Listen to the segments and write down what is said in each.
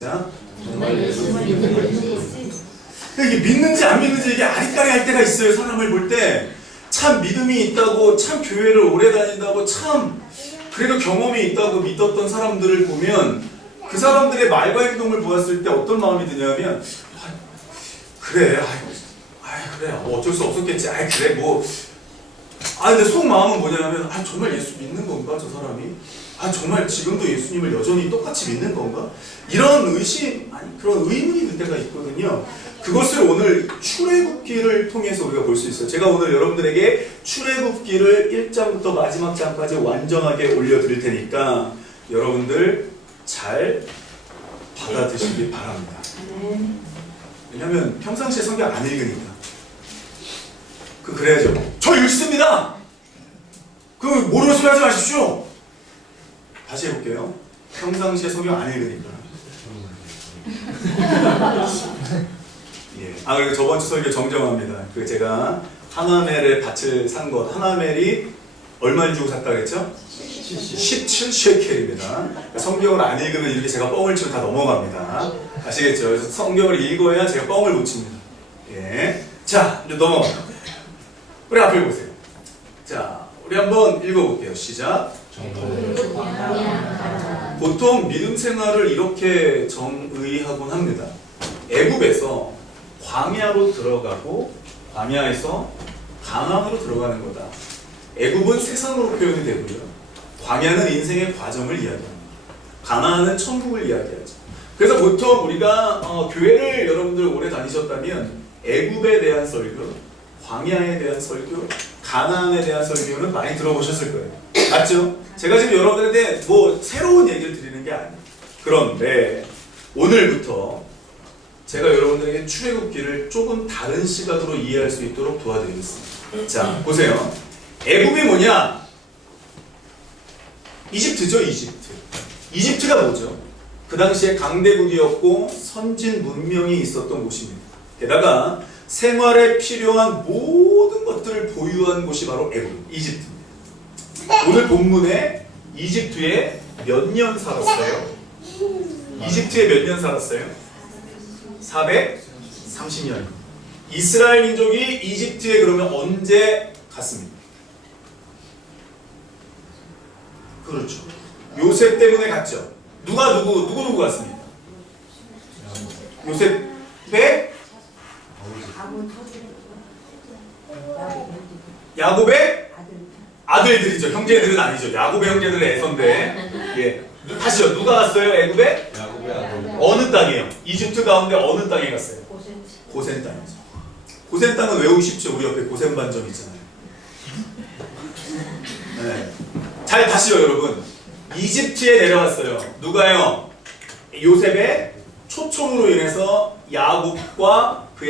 정말 예수님을 믿는지. 이게 믿는지 안 믿는지 이게 아리까리 할 때가 있어요. 사람을 볼 때 참 믿음이 있다고, 참 교회를 오래 다닌다고, 참 그래도 경험이 있다고 믿었던 사람들을 보면 그 사람들의 말과 행동을 보았을 때 어떤 마음이 드냐면 그래, 그래, 뭐 어쩔 수 없었겠지. 그래, 뭐. 근데 속마음은 뭐냐면 정말 예수 믿는 건가 저 사람이? 정말 지금도 예수님을 여전히 똑같이 믿는 건가? 이런 의심, 그런 의문이 들 때가 있거든요. 그것을 오늘 출애굽기를 통해서 우리가 볼 수 있어요. 제가 오늘 여러분들에게 출애굽기를 1장부터 마지막 장까지 완전하게 올려드릴 테니까 여러분들 잘 받아드시기 바랍니다. 왜냐하면 평상시에 성경 안 읽으니까. 그래야죠. 저 읽습니다. 모르는 소리 하지 마십시오. 다시 해볼게요. 평상시에 성경 안 읽으니까. 예. 그리고 저번 주 설교 정정합니다. 제가 하나멜의 밭을 산 것. 하나멜이 얼마를 주고 샀다 그랬죠? 17셰켈입니다. 성경을 안 읽으면 이렇게 제가 뻥을 치고 다 넘어갑니다. 아시겠죠? 그래서 성경을 읽어야 제가 뻥을 못 칩니다. 예. 자, 이제 넘어가요. 우리 앞을 보세요. 자, 우리 한번 읽어볼게요. 시작. 보통 믿음 생활을 이렇게 정의하곤 합니다. 애굽에서 광야로 들어가고 광야에서 가나안으로 들어가는 거다. 애굽은 세상으로 표현이 되고요. 광야는 인생의 과정을 이야기합니다. 가나안은 천국을 이야기하죠. 그래서 보통 우리가 교회를 여러분들 오래 다니셨다면 애굽에 대한 설교, 광야에 대한 설교, 가나안에 대한 설교는 많이 들어보셨을 거예요. 맞죠? 제가 지금 여러분들한테 새로운 얘기를 드리는 게 아니에요. 그런데 오늘부터 제가 여러분들에게 출애굽기를 조금 다른 시각으로 이해할 수 있도록 도와드리겠습니다. 자, 보세요. 애굽이 뭐냐? 이집트죠, 이집트. 이집트가 뭐죠? 그 당시에 강대국이었고 선진 문명이 있었던 곳입니다. 게다가 생활에 필요한 모든 것들을 보유한 곳이 바로 애굽, 이집트입니다. 오늘 본문에 이집트에 몇 년 살았어요? 이집트에 몇 년 살았어요? 430년. 이스라엘 민족이 이집트에 그러면 언제 갔습니까? 그렇죠. 요셉 때문에 갔죠. 누구 갔습니까? 요셉의 야곱의 아들들이죠. 형제들은 아니죠. 야곱의 형제들은 에서인데. 예. 다시요. 누가 갔어요? 애굽에? 야곱의 아들. 어느 땅이에요? 이집트 가운데 어느 땅에 갔어요? 고센 땅이죠. 고센 땅은 외우기 쉽죠. 우리 옆에 고센 반점 있잖아요. 네. 다시요, 여러분. 이집트에 내려갔어요. 누가요? 요셉의 초청으로 인해서 야곱과 그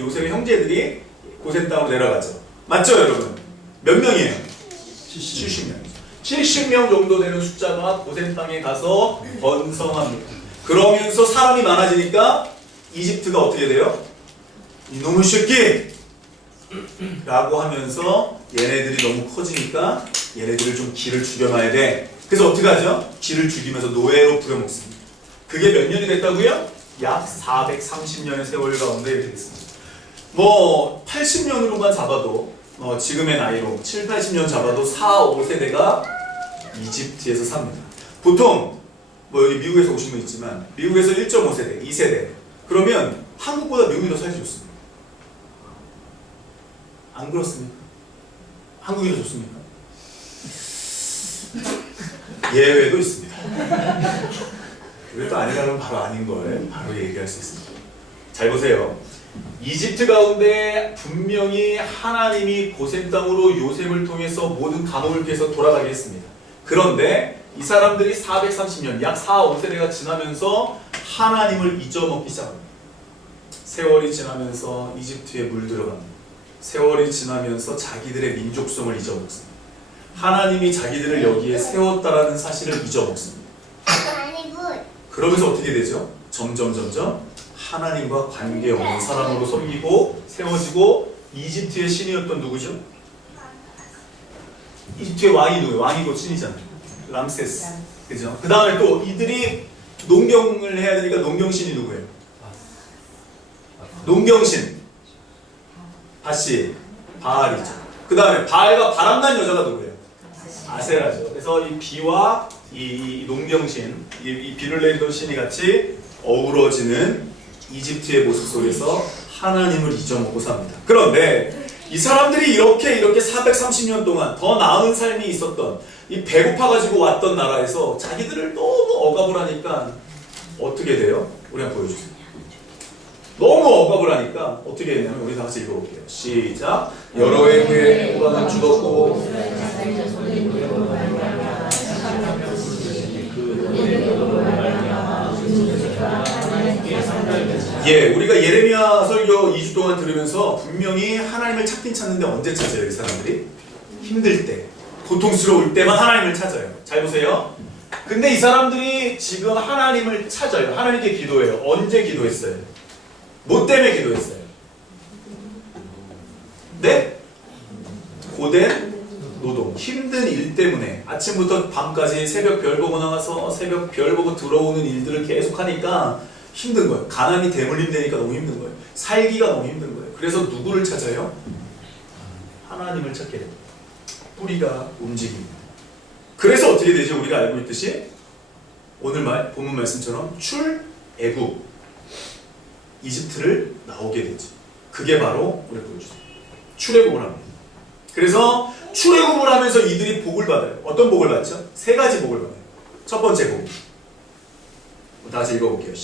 요셉의 형제들이 고센 땅으로 내려갔죠. 맞죠, 여러분? 몇 명이에요? 70명. 70명 정도 되는 숫자가 고센 땅에 가서 번성합니다. 그러면서 사람이 많아지니까 이집트가 어떻게 돼요? 이놈의 새끼! 라고 하면서 얘네들이 너무 커지니까 얘네들을 좀 기를 죽여놔야 돼. 그래서 어떻게 하죠? 기를 죽이면서 노예로 부려먹습니다. 그게 몇 년이 됐다고요? 약 430년의 세월 가운데 이렇게 됐습니다. 80년으로만 잡아도 지금의 나이로 7, 80년 잡아도 4, 5세대가 이집트에서 삽니다. 보통 여기 미국에서 오신 분 있지만 미국에서 1.5세대, 2세대 그러면 한국보다 미국이 더 살기 좋습니다. 안 그렇습니까? 한국이 더 좋습니까? 예외도 있습니다. 왜 또 아니라면 바로 아닌 걸 바로 얘기할 수 있습니다. 잘 보세요. 이집트 가운데 분명히 하나님이 고센 땅으로 요셉을 통해서 모든 감옥을 깨서 돌아가게 했습니다. 그런데 이 사람들이 430년, 약 4, 5세대가 지나면서 하나님을 잊어먹기 시작합니다. 세월이 지나면서 이집트에 물들어갑니다. 세월이 지나면서 자기들의 민족성을 잊어먹습니다. 하나님이 자기들을 여기에 세웠다라는 사실을 잊어먹습니다. 그러면서 어떻게 되죠? 점점 하나님과 관계없는 사람으로 섬기고 세워지고 이집트의 신이었던 누구죠? 이집트의 왕이 누구예요? 왕이고 신이잖아요. 람세스. 그죠? 그 다음에 또 이들이 농경을 해야 되니까 농경신이 누구예요? 농경신. 바시. 바알이죠. 그 다음에 바알과 바람난 여자가 누구예요? 아세라죠. 그래서 이 비와 이 농경신, 이 비를 내리던 신이 같이 어우러지는 이집트의 모습 속에서 하나님을 잊어먹고 삽니다. 그런데 이 사람들이 이렇게 430년 동안 더 나은 삶이 있었던 이 배고파가지고 왔던 나라에서 자기들을 너무 억압을 하니까 어떻게 돼요? 우리 한번 보여주세요. 너무 억압을 하니까 어떻게 했냐면 우리 다 같이 읽어볼게요. 시작. 여러 해 후에 애굽 죽었고 우리가 예레미야 설교 2주 동안 들으면서 분명히 하나님을 찾긴 찾는데 언제 찾아요? 이 사람들이? 힘들 때, 고통스러울 때만 하나님을 찾아요. 잘 보세요. 근데 이 사람들이 지금 하나님을 찾아요. 하나님께 기도해요. 언제 기도했어요? 뭐 때문에 기도했어요? 네? 고된 노동, 힘든 일 때문에 아침부터 밤까지 새벽 별 보고 나가서 새벽 별 보고 들어오는 일들을 계속 하니까 힘든 거예요. 가난이 대물림 되니까 너무 힘든 거예요. 살기가 너무 힘든 거예요. 그래서 누구를 찾아요? 하나님을 찾게 됩니다. 뿌리가 움직입니다. 그래서 어떻게 되죠? 우리가 알고 있듯이 오늘 본문 말씀처럼 출애굽 이집트를 나오게 되죠. 그게 바로 우리 보여주세요. 출애굽을 합니다. 그래서 출애굽을 하면서 이들이 복을 받아요. 어떤 복을 받죠? 세 가지 복을 받아요. 첫 번째 복. 다시 읽어볼게요.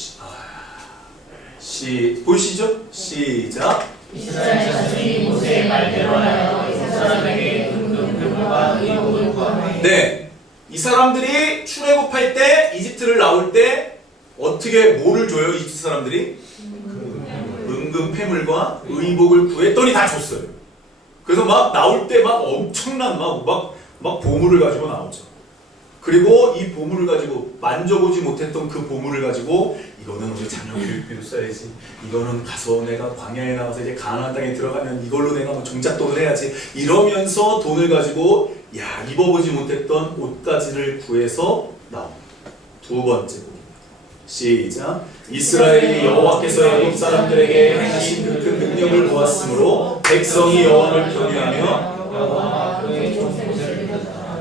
보이시죠? 시작. 이스라엘 자손이 모세의 말대로 하여 이 사람에게 금과 의복을 구하매. 네, 이 사람들이 출애굽할 때 이집트를 나올 때 어떻게 뭐를 줘요? 이집트 사람들이 은금 패물과 의복을 구했더니 다 줬어요. 그래서 막 나올 때 막 엄청난 막 보물을 가지고 나오죠. 그리고 이 보물을 가지고 만져보지 못했던 그 보물을 가지고 이거는 우리 자녀 교육비로 써야지. 이거는 가서 내가 광야에 나가서 이제 가나안 땅에 들어가면 이걸로 내가 뭐 종잣돈을 해야지. 이러면서 돈을 가지고 입어보지 못했던 옷가지를 구해서 나옵니다. 두 번째 복입니다. 시작. 이스라엘이 여호와께서 애굽 사람들에게 행하신 그 큰 능력을 보았으므로 백성이 여호와를 경외하며.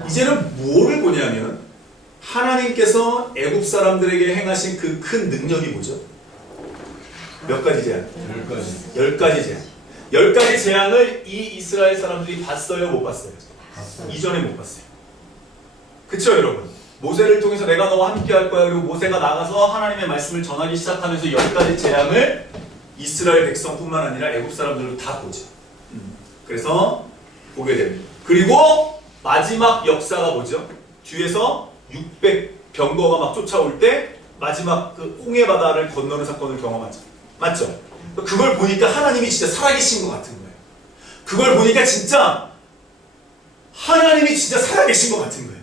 이제는 뭐를 보냐면 하나님께서 애굽 사람들에게 행하신 그 큰 능력이 뭐죠? 몇 가지 재앙? 10가지 재앙. 10가지 재앙을 이 이스라엘 사람들이 봤어요? 못 봤어요? 이전에 못 봤어요. 그쵸 여러분? 모세를 통해서 내가 너와 함께 할 거야. 그리고 모세가 나가서 하나님의 말씀을 전하기 시작하면서 10가지 재앙을 이스라엘 백성뿐만 아니라 애굽 사람들도 다 보죠. 그래서 보게 됩니다. 그리고 마지막 역사가 뭐죠? 뒤에서 600병거가 막 쫓아올 때 마지막 그 홍해 바다를 건너는 사건을 경험하죠. 맞죠? 그걸 보니까 하나님이 진짜 살아계신 것 같은 거예요. 그걸 보니까 진짜 하나님이 진짜 살아계신 것 같은 거예요.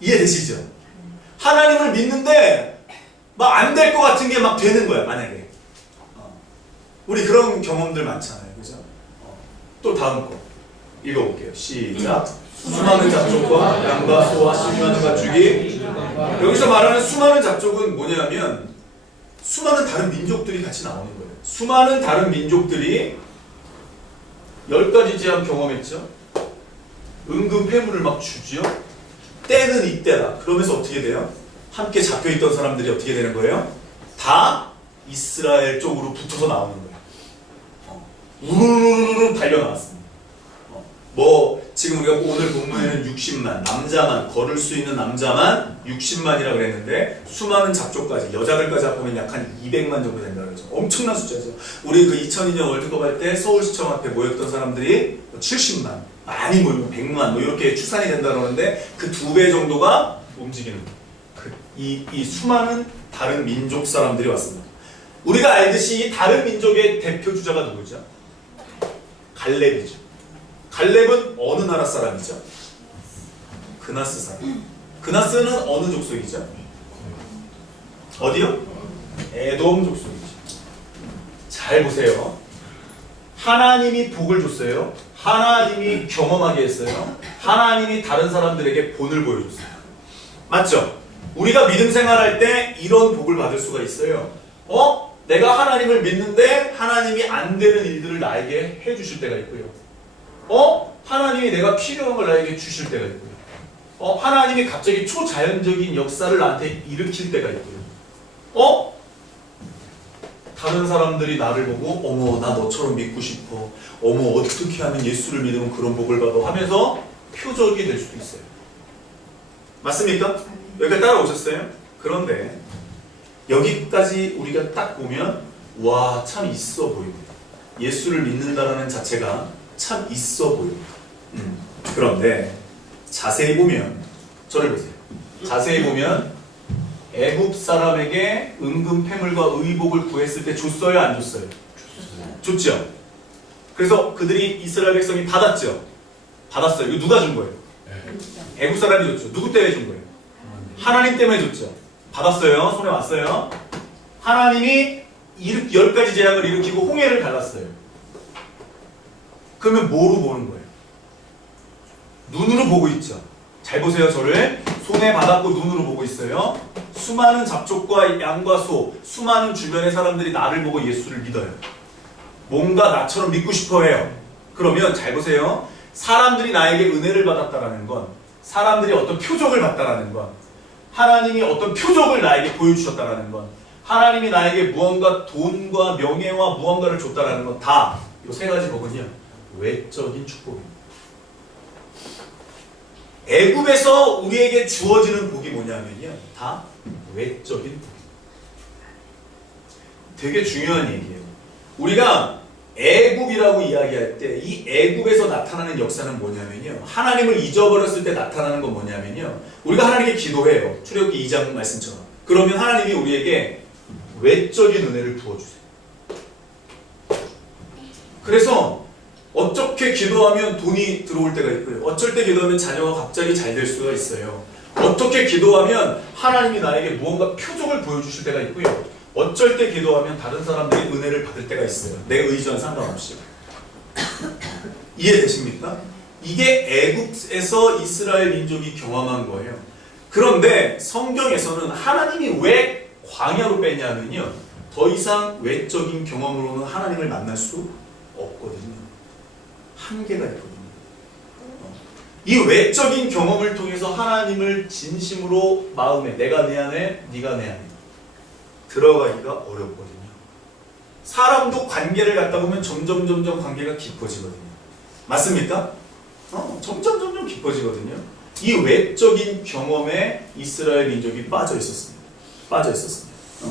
이해되시죠? 하나님을 믿는데 막 안 될 것 같은 게 막 되는 거야, 만약에. 우리 그런 경험들 많잖아요. 그죠? 또 다음 거 읽어볼게요. 시작. 수많은 잡족과 양과 소와 수많은 가축이. 여기서 말하는 수많은 잡족은 뭐냐면 수많은 다른 민족들이 같이 나오는 거예요. 수많은 다른 민족들이 10가지 재앙 경험했죠. 은금 패물을 막 주죠. 때는 이때다. 그러면서 어떻게 돼요? 함께 잡혀있던 사람들이 어떻게 되는 거예요? 다 이스라엘 쪽으로 붙어서 나오는 거예요. 우르르르 달려나왔습니다. 지금 우리가 오늘 본문에는 60만, 남자만, 걸을 수 있는 남자만 60만이라 그랬는데 수많은 잡족까지, 여자들까지 합하면 약 한 200만 정도 된다고 그러죠. 엄청난 숫자죠. 우리 그 2002년 월드컵 할 때 서울시청 앞에 모였던 사람들이 70만, 많이 모이면 100만, 이렇게 추산이 된다고 하는데 그 2배 정도가 움직이는 거예요. 이 수많은 다른 민족 사람들이 왔습니다. 우리가 알듯이 이 다른 민족의 대표 주자가 누구죠? 갈렙이죠. 갈렙은 어느 나라 사람이죠? 그나스 사람. 그나스는 어느 족속이죠? 어디요? 에돔 족속이죠. 잘 보세요. 하나님이 복을 줬어요. 하나님이 경험하게 했어요. 하나님이 다른 사람들에게 본을 보여줬어요. 맞죠? 우리가 믿음 생활할 때 이런 복을 받을 수가 있어요. 내가 하나님을 믿는데 하나님이 안 되는 일들을 나에게 해주실 때가 있고요. 하나님이 내가 필요한 걸 나에게 주실 때가 있고요. 하나님이 갑자기 초자연적인 역사를 나한테 일으킬 때가 있고요. 다른 사람들이 나를 보고 어머 나 너처럼 믿고 싶어. 어머 어떻게 하면 예수를 믿으면 그런 복을 받아 하면서 표적이 될 수도 있어요. 맞습니까? 여기까지 따라오셨어요? 그런데 여기까지 우리가 딱 보면 와 참 있어 보입니다. 예수를 믿는다라는 자체가 참 있어 보입니다. 그런데 자세히 보면 저를 보세요. 자세히 보면 애굽 사람에게 은금 패물과 의복을 구했을 때 줬어요? 안 줬어요? 줬죠. 그래서 그들이 이스라엘 백성이 받았죠. 받았어요. 이거 누가 준 거예요? 애굽 사람이 줬죠. 누구 때문에 준 거예요? 하나님 때문에 줬죠. 받았어요. 손에 왔어요. 하나님이 10가지 재앙을 일으키고 홍해를 갈랐어요. 그러면 뭐로 보는 거예요? 눈으로 보고 있죠. 잘 보세요. 저를 손에 받았고 눈으로 보고 있어요. 수많은 잡족과 양과 소, 수많은 주변의 사람들이 나를 보고 예수를 믿어요. 뭔가 나처럼 믿고 싶어 해요. 그러면 잘 보세요. 사람들이 나에게 은혜를 받았다라는 건, 사람들이 어떤 표적을 봤다라는 건, 하나님이 어떤 표적을 나에게 보여주셨다라는 건, 하나님이 나에게 무언가 돈과 명예와 무언가를 줬다라는 건 다 이 세 가지 복은요 외적인 축복입니다. 애굽에서 우리에게 주어지는 복이 뭐냐면요 다 외적인 복입니다. 되게 중요한 얘기예요. 우리가 애굽이라고 이야기할 때 이 애굽에서 나타나는 역사는 뭐냐면요 하나님을 잊어버렸을 때 나타나는 건 뭐냐면요 우리가 하나님께 기도해요. 출애굽기 2장 말씀처럼. 그러면 하나님이 우리에게 외적인 은혜를 부어주세요. 그래서 어떻게 기도하면 돈이 들어올 때가 있고요. 어쩔 때 기도하면 자녀가 갑자기 잘 될 수가 있어요. 어떻게 기도하면 하나님이 나에게 무언가 표적을 보여주실 때가 있고요. 어쩔 때 기도하면 다른 사람들이 은혜를 받을 때가 있어요. 내 의지와 상관없이. 이해되십니까? 이게 애굽에서 이스라엘 민족이 경험한 거예요. 그런데 성경에서는 하나님이 왜 광야로 뺐냐면요 더 이상 외적인 경험으로는 하나님을 만날 수 없거든요. 한계가 있거든요. 이 외적인 경험을 통해서 하나님을 진심으로 마음에 내가 내 안에 네가 내 안에 들어가기가 어렵거든요. 사람도 관계를 갖다 보면 점점 관계가 깊어지거든요. 맞습니까? 점점 깊어지거든요. 이 외적인 경험에 이스라엘 민족이 빠져 있었습니다.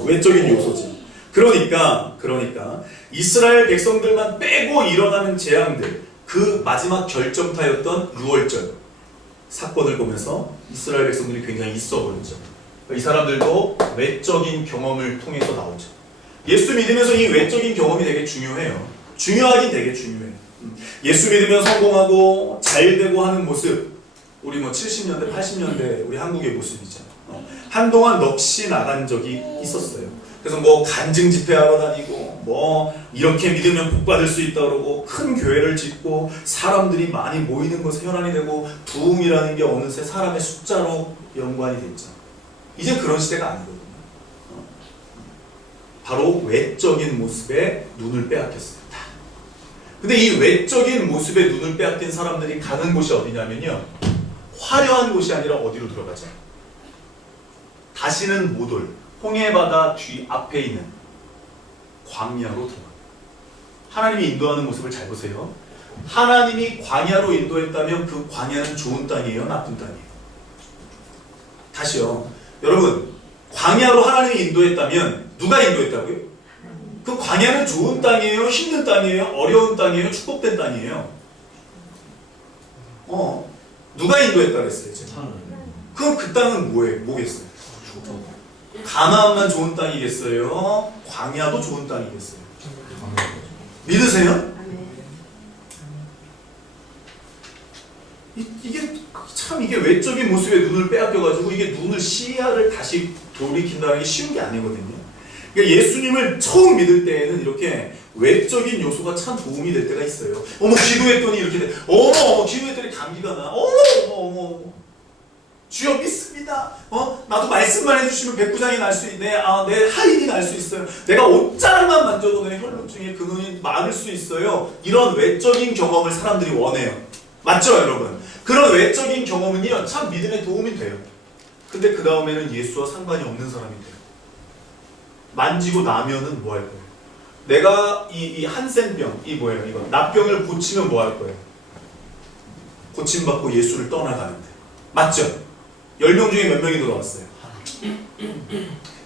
외적인 요소지. 그러니까 이스라엘 백성들만 빼고 일어나는 재앙들, 그 마지막 결정타였던 6월절 사건을 보면서 이스라엘 백성들이 굉장히 있어 보였죠. 이 사람들도 외적인 경험을 통해서 나오죠. 예수 믿으면서 이 외적인 경험이 되게 중요해요. 중요하긴 되게 중요해요. 예수 믿으면 성공하고 잘 되고 하는 모습, 우리 70년대, 80년대 우리 한국의 모습이죠. 한동안 넋이 나간 적이 있었어요. 그래서 간증 집회하러 다니고 이렇게 믿으면 복 받을 수 있다 그러고 큰 교회를 짓고 사람들이 많이 모이는 것에 현안이 되고 부흥이라는 게 어느새 사람의 숫자로 연관이 됐죠. 이제 그런 시대가 아니거든요. 바로 외적인 모습에 눈을 빼앗겼어요. 근데 이 외적인 모습에 눈을 빼앗긴 사람들이 가는 곳이 어디냐면요 화려한 곳이 아니라 어디로 들어가죠? 다시는 못 올 홍해바다 뒤 앞에 있는 광야로 들어갑니다. 하나님이 인도하는 모습을 잘 보세요. 하나님이 광야로 인도했다면 그 광야는 좋은 땅이에요? 나쁜 땅이에요? 다시요. 여러분, 광야로 하나님이 인도했다면 누가 인도했다고요? 그 광야는 좋은 땅이에요? 힘든 땅이에요? 어려운 땅이에요? 축복된 땅이에요? 누가 인도했다 그랬어요? 그럼 그 땅은 뭐겠어요? 가나안만 좋은 땅이겠어요? 광야도 좋은 땅이겠어요? 믿으세요? 이게 외적인 모습에 눈을 빼앗겨가지고 이게 눈을 시야를 다시 돌이킨다는 게 쉬운 게 아니거든요. 그러니까 예수님을 처음 믿을 때에는 이렇게 외적인 요소가 참 도움이 될 때가 있어요. 기도했더니 이렇게 돼. 기도했더니 감기가 나. 주여 믿습니다. 나도 말씀만 해주시면 백부장이 날 수 있네. 내 할인이 날 수 있어요. 내가 옷자락만 만져도 내 혈루증의 근원이 많을 수 있어요. 이런 외적인 경험을 사람들이 원해요. 맞죠, 여러분? 그런 외적인 경험은요, 참 믿음에 도움이 돼요. 근데 그 다음에는 예수와 상관이 없는 사람이 돼요. 만지고 나면은 뭐 할 거예요? 내가 이 한센병, 이 뭐예요? 이거 납병을 고치면 뭐 할 거예요? 고침받고 예수를 떠나가는데. 맞죠? 10명 중에 몇 명이 돌아왔어요?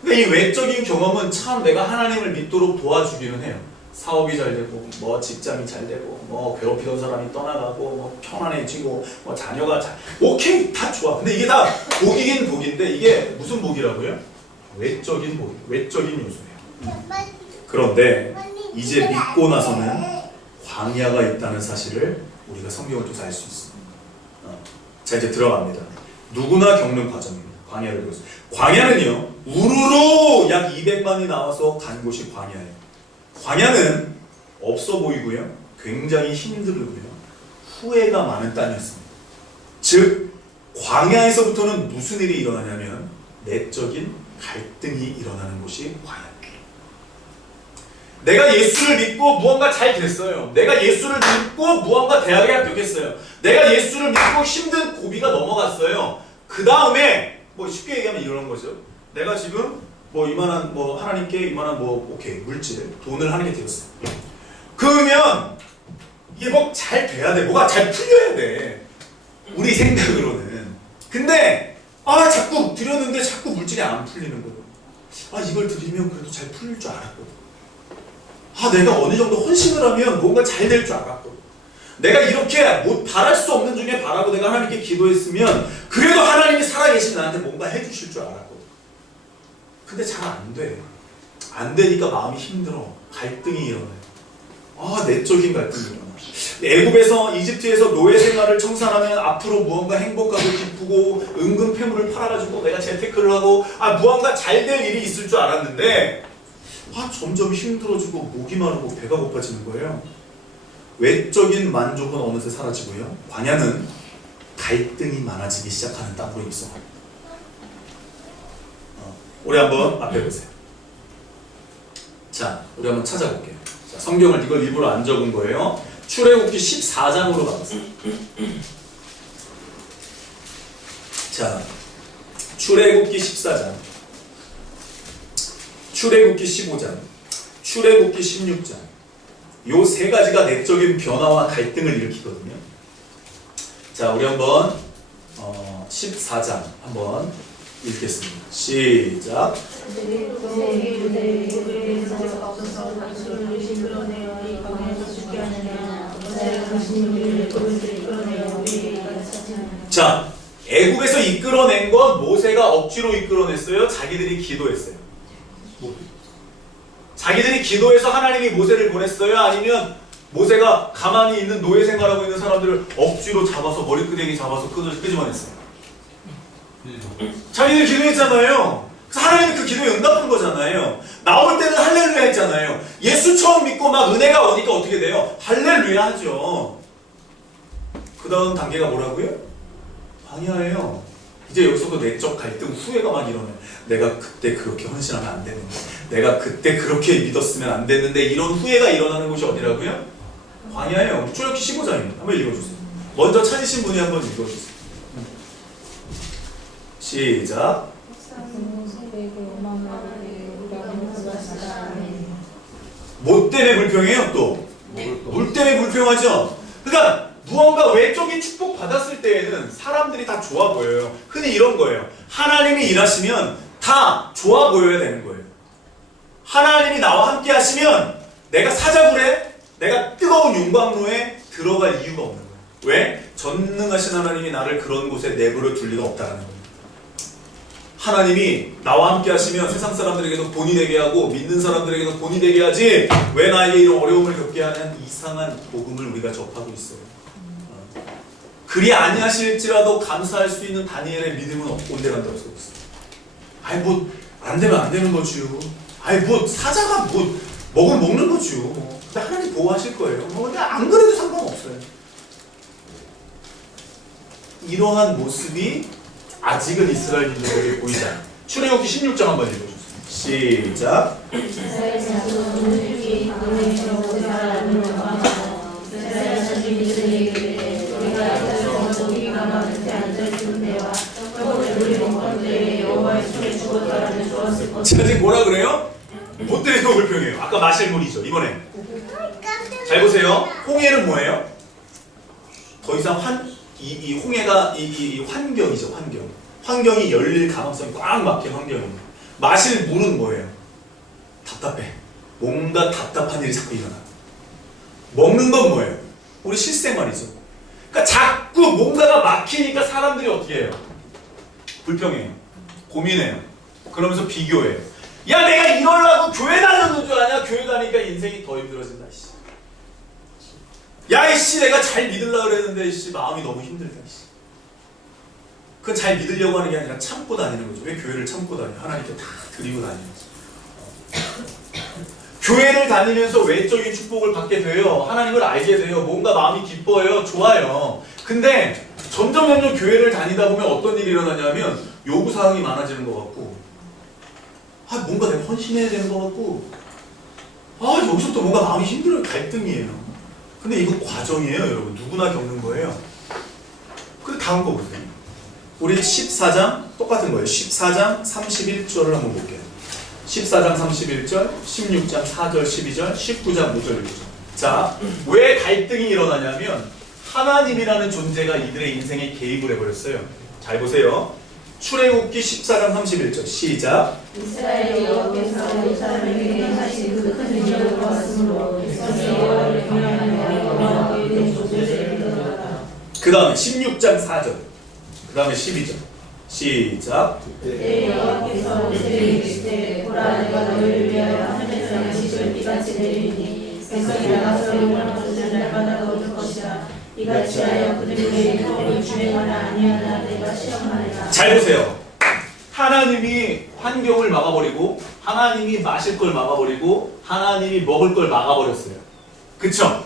근데 이 외적인 경험은 참 내가 하나님을 믿도록 도와주기는 해요. 사업이 잘 되고, 뭐 직장이 잘 되고, 뭐 괴롭히던 사람이 떠나가고, 뭐 편안해지고, 뭐 자녀가 잘, 오케이, 다 좋아. 근데 이게 다 복이긴 복인데 이게 무슨 복이라고요? 외적인 복, 외적인 요소예요. 그런데 이제 믿고 나서는 광야가 있다는 사실을 우리가 성경을 통해서 알 수 있습니다. 자, 이제 들어갑니다. 누구나 겪는 과정입니다. 광야를 배웠어요. 광야는요, 우르르 약 200만이 나와서 간 곳이 광야예요. 광야는 없어 보이고요, 굉장히 힘들고요, 후회가 많은 땅이었습니다. 즉, 광야에서부터는 무슨 일이 일어나냐면 내적인 갈등이 일어나는 곳이 광야입니다. 내가 예수를 믿고 무언가 잘 됐어요. 내가 예수를 믿고 무언가 대학에 합격했어요. 내가 예수를 믿고 힘든 고비가 넘어갔어요. 그 다음에 뭐 쉽게 얘기하면 이런 거죠. 내가 지금 뭐 이만한 뭐 하나님께 이만한 뭐 오케이 물질 돈을 하는 게 되었어요. 그러면 이게 뭐 잘 돼야 돼. 뭐가 잘 풀려야 돼. 우리 생각으로는. 근데 자꾸 드렸는데 자꾸 물질이 안 풀리는 거예요. 이걸 드리면 그래도 잘 풀릴 줄 알았거든. 내가 어느 정도 헌신을 하면 뭔가 잘 될 줄 알았거든. 내가 이렇게 못 바랄 수 없는 중에 바라고 내가 하나님께 기도했으면 그래도 하나님이 살아계신 나한테 뭔가 해주실 줄 알았거든. 근데 잘 안 돼. 안 되니까 마음이 힘들어. 갈등이 일어나요. 내적인 갈등이 일어나. 애굽에서 이집트에서 노예 생활을 청산하면 앞으로 무언가 행복하고 기쁘고 은근 패물을 팔아가지고 내가 재테크를 하고 무언가 잘 될 일이 있을 줄 알았는데 점점 힘들어지고 목이 마르고 배가 고파지는 거예요. 외적인 만족은 어느새 사라지고요, 광야는 갈등이 많아지기 시작하는 땅으로 입성합니다. 우리 한번 앞에 보세요. 자, 우리 한번 찾아볼게요. 자, 성경을 이걸 일부러 안 적은 거예요. 출애굽기 14장으로 가보세요. 자, 출애굽기 14장, 출애굽기 15장, 출애굽기 16장. 요 세 가지가 내적인 변화와 갈등을 일으키거든요. 자, 우리 한번 14장 한번 읽겠습니다. 시작. 자, 애굽에서 이끌어낸 건 모세가 억지로 이끌어냈어요? 자기들이 기도했어요? 자기들이 기도해서 하나님이 모세를 보냈어요? 아니면 모세가 가만히 있는 노예 생활하고 있는 사람들을 억지로 잡아서 머리끄댕이 잡아서 끄집어냈어요? 자기들이 기도했잖아요. 그래서 하나님이 그 기도에 응답한 거잖아요. 나올 때는 할렐루야 했잖아요. 예수 처음 믿고 막 은혜가 오니까 어떻게 돼요? 할렐루야 하죠. 그 다음 단계가 뭐라고요? 광야예요. 이제 여기서도 내적 갈등, 후회가 막 일어나요. 내가 그때 그렇게 헌신하면 안 되는데, 내가 그때 그렇게 믿었으면 안 됐는데, 이런 후회가 일어나는 곳이 어디라고요? 광야예요. 출애굽기 15장입니다. 한번 읽어주세요. 먼저 찾으신 분이 한번 읽어주세요. 시작. 뭐 때문에 불평해요? 또 물 때문에 불평하죠. 그러니까 무언가 외적인 축복 받았을 때에는 사람들이 다 좋아 보여요. 흔히 이런 거예요. 하나님이 일하시면 다 좋아 보여야 되는 거예요. 하나님이 나와 함께 하시면 내가 사자굴에, 내가 뜨거운 용광로에 들어갈 이유가 없는 거예요. 왜? 전능하신 하나님이 나를 그런 곳에 내버려 둘 리가 없다는 거예요. 하나님이 나와 함께 하시면 세상 사람들에게도 본이 되게 하고 믿는 사람들에게도 본이 되게 하지, 왜 나에게 이런 어려움을 겪게 하는 이상한 복음을 우리가 접하고 있어요. 그리 아니하실지라도 감사할 수 있는 다니엘의 믿음은 온데간다고 쓰고 있어요. 뭐 안 되면 안 되는 거지요. 뭐 사자가 뭐 먹으면 먹는 거지요. 근데 하나님 보호하실 거예요. 근데 안 그래도 상관없어요. 이러한 모습이 아직은 이스라엘 민족에게 보이지 않아. 출애굽기 16장 한번 읽어주세요. 시작. 이스라엘 자손은 오늘기 그의 모세가 나누는 왕하고 이스라엘 자손들에게 이르되 우리가 여기서 고기가 많은 데 앉아있는 데와 저곳에 우리 먹던 데에 여호와의 손에 죽었더라면 좋았을 것이다. 지금 뭐라 그래요? 못 때리고 불평해요. 아까 마실 물이죠. 이번에 잘 보세요. 홍해는 뭐예요? 더 이상 이 홍해가 이 환경이죠. 환경이 열릴 가능성이 꽉 막힌 환경입니다. 마실 물은 뭐예요? 답답해. 뭔가 답답한 일이 자꾸 일어나. 먹는 건 뭐예요? 우리 실생활이죠. 그러니까 자꾸 뭔가가 막히니까 사람들이 어떻게 해요? 불평해요. 고민해요. 그러면서 비교해요. 야, 내가 이러려고 교회 다니는 줄 아냐? 교회 다니니까 인생이 더 힘들어진다. 씨. 야, 이씨, 내가 잘 믿으려고 그랬는데 씨, 마음이 너무 힘들다. 씨. 그건 잘 믿으려고 하는 게 아니라 참고 다니는 거죠. 왜 교회를 참고 다녀? 하나님께 다 드리고 다니는 거죠. 교회를 다니면서 외적인 축복을 받게 돼요. 하나님을 알게 돼요. 뭔가 마음이 기뻐요. 좋아요. 근데 점점 교회를 다니다 보면 어떤 일이 일어나냐면 요구사항이 많아지는 것 같고 뭔가 내가 헌신해야 되는 것 같고 여기서부터 뭔가 마음이 힘들어요. 갈등이에요. 근데 이거 과정이에요. 여러분. 누구나 겪는 거예요. 근데 다음 거 보세요. 우리 14장 똑같은 거예요. 14장 31절을 한번 볼게요. 14장 31절, 16장 4절, 12절, 19장 5절, 6절. 자, 왜 갈등이 일어나냐면 하나님이라는 존재가 이들의 인생에 개입을 해버렸어요. 잘 보세요. 출애굽기 14장 31절 시작. 이스라엘 여호와께서 이 사람에게 하신 그 큰 능력을 보았으므로 백성이 여호와를 경외하며 여호와께 이르는 조제를 들어갔다. 그 다음에 16장 4절, 그 다음에 12절 시작. 그때 여호와께서 모세에게 이르시되 보라 내가 너희를 위하여 하늘에서 양식을 비같이 내리니 백성이 나가서 용을 얻을 날마다 얻을 것이라. 이같이 하여 그들에게 유혹을 주행하나 아니하나 내가 시험하리라. 잘 보세요. 하나님이 환경을 막아버리고 하나님이 마실 걸 막아버리고 하나님이 먹을 걸 막아버렸어요. 그쵸?